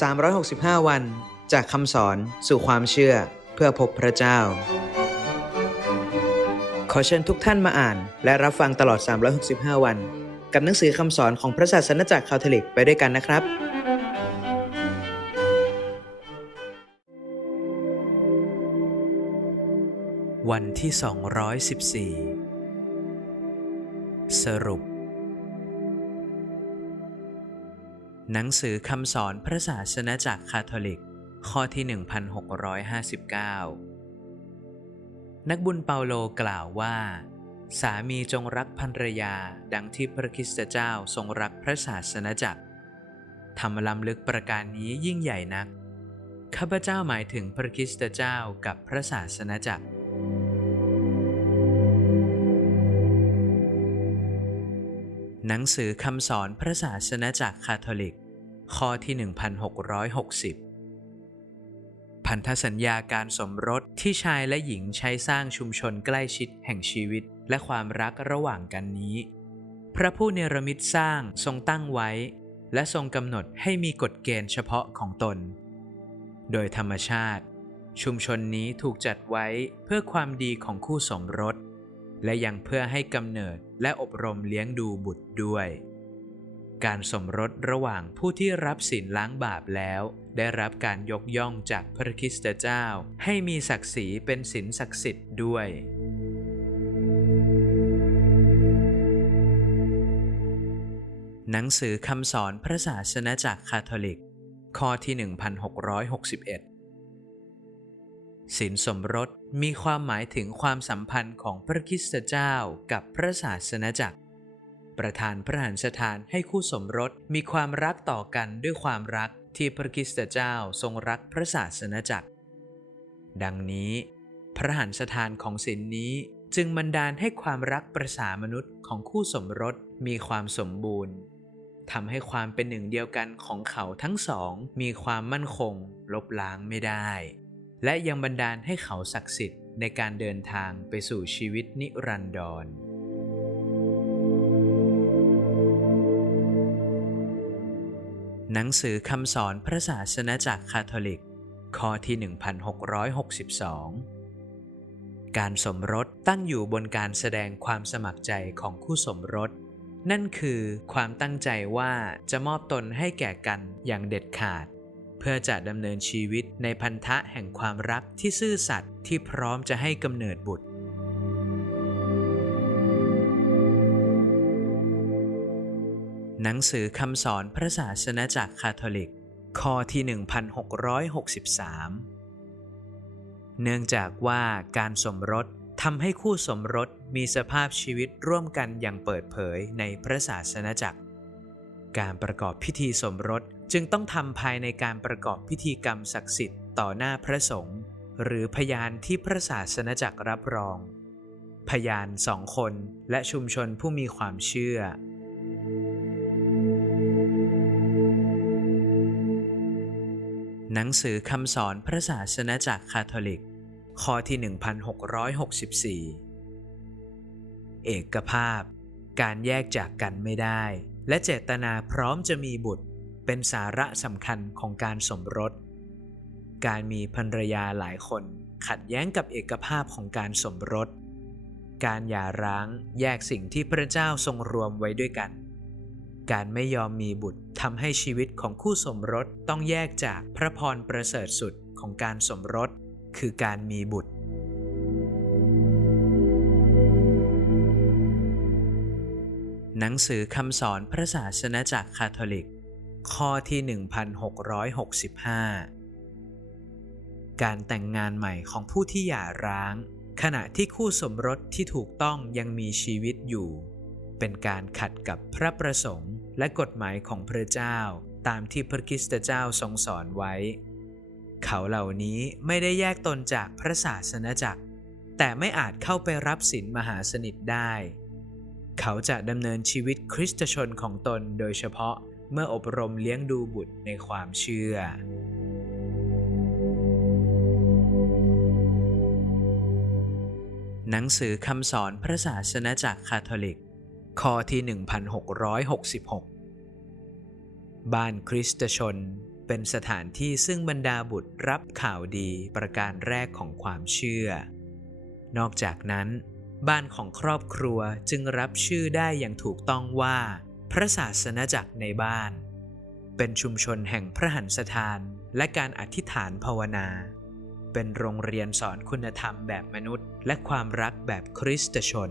365 วัน จากคำสอนสู่ความเชื่อเพื่อพบพระเจ้า ขอเชิญทุกท่านมาอ่าน และรับฟังตลอด 365 วัน กับหนังสือคำสอนของพระศาสนจักรคาทอลิกไปด้วยกันนะครับ วันที่ 214 สรุป หนังสือคำสอนพระศาสนาจักรคาทอลิก ข้อที่ 1659 นักบุญเปาโลกล่าวว่า สามีจงรักภรรยาดังที่พระคริสตเจ้าทรงรักพระศาสนาจักรธรรมล้ำลึกประการนี้ยิ่งใหญ่นัก ข้าพเจ้าหมายถึงพระคริสตเจ้ากับพระศาสนาจักร หนังสือคำสอนพระศาสนาจักรคาทอลิก ข้อที่ 1660 พันธสัญญาการสมรสที่ชายและหญิงใช้สร้างชุมชนใกล้ชิดแห่งชีวิตและความรักระหว่างกันนี้ พระผู้เนรมิตสร้างทรงตั้งไว้ และทรงกำหนดให้มีกฎเกณฑ์เฉพาะของตน โดยธรรมชาติ ชุมชนนี้ถูกจัดไว้เพื่อความดีของคู่สมรส และยังเพื่อให้กำเนิดและอบรมเลี้ยงดูบุตรด้วย การสมรสระหว่างผู้ที่รับศีลล้างบาปแล้ว ได้รับการยกย่องจากพระคริสตเจ้า ให้มีศักดิ์ศรีเป็นศีลศักดิ์สิทธิ์ด้วย หนังสือคำสอนพระศาสนจักรคาทอลิก ข้อที่ 1661สินสมรสมีความหมายถึงความสัมพันธ์ของพระคริสตเจ้ากับพระศาสนจักร ประธานพระหันสถานให้คู่สมรสมีความรักต่อกันด้วยความรักที่พระคริสตเจ้าทรงรักพระศาสนจักร ดังนี้ พระหันสถานของสินนี้จึงบันดาลให้ความรักประสามนุษย์ของคู่สมรสมีความสมบูรณ์ทำให้ความเป็นหนึ่งเดียวกันของเขาทั้งสอง มีความมั่นคง ลบล้างไม่ได้ และยังบันดาลให้เขาศักดิ์สิทธิ์ในการเดินทางไปสู่ชีวิตนิรันดร หนังสือคำสอนพระศาสนาจักรคาทอลิก ข้อที่ 1662 การสมรสตั้งอยู่บนการแสดงความสมัครใจของคู่สมรส นั่นคือความตั้งใจว่าจะมอบตนให้แก่กันอย่างเด็ดขาด เพื่อจะดำเนินชีวิตในพันธะแห่งความรักที่ซื่อสัตย์ที่พร้อมจะให้กำเนิดบุตร หนังสือคำสอนพระศาสนจักรคาทอลิก ข้อที่ 1663 เนื่องจากว่าการสมรสทำให้คู่สมรสมีสภาพชีวิตร่วมกันอย่างเปิดเผยในพระศาสนจักร การประกอบพิธีสมรสจึงต้องทำภายในการประกอบพิธีกรรมศักดิ์สิทธิ์ต่อหน้าพระสงฆ์หรือพยานที่พระศาสนจักรรับรอง พยานสองคนและชุมชนผู้มีความเชื่อ หนังสือคำสอนพระศาสนาจักรคาทอลิก ข้อที่ 1664 เอกภาพ การแยกจากกันไม่ได้ และเจตนาพร้อมจะมีบุตร เป็นสาระสำคัญของการสมรส การมีภรรยาหลายคนขัดแย้งกับเอกภาพของการสมรส การหย่าร้างแยกสิ่งที่พระเจ้าทรงรวมไว้ด้วยกัน การไม่ยอมมีบุตรทำให้ชีวิตของคู่สมรสต้องแยกจากพระพรประเสริฐสุดของการสมรส คือการมีบุตร หนังสือคำสอนพระศาสนจักรคาทอลิก ข้อที่ 1665 การแต่งงานใหม่ของผู้ที่หย่าร้าง ขณะที่คู่สมรสที่ถูกต้องยังมีชีวิตอยู่ เป็นการขัดกับพระประสงค์และกฎหมายของพระเจ้า ตามที่พระคริสตเจ้าทรงสอนไว้ เขาเหล่านี้ไม่ได้แยกตนจากพระศาสนาจักร แต่ไม่อาจเข้าไปรับศีลมหาสนิทได้ เขาจะดำเนินชีวิตคริสตชนของตนโดยเฉพาะเมื่ออบรมเลี้ยงดูบุตรในความเชื่อหนังสือคำสอนพระศาสนาจักรคาทอลิก ข้อที่ 1666 บ้านคริสตชนเป็นสถานที่ซึ่งบรรดาบุตรรับข่าวดีประการแรกของความเชื่อ นอกจากนั้น บ้านของครอบครัวจึงรับชื่อได้อย่างถูกต้องว่า พระศาสนจักรในบ้าน เป็นชุมชนแห่งพระหันสถานและการอธิษฐานภาวนา เป็นโรงเรียนสอนคุณธรรมแบบมนุษย์ และความรักแบบคริสตชน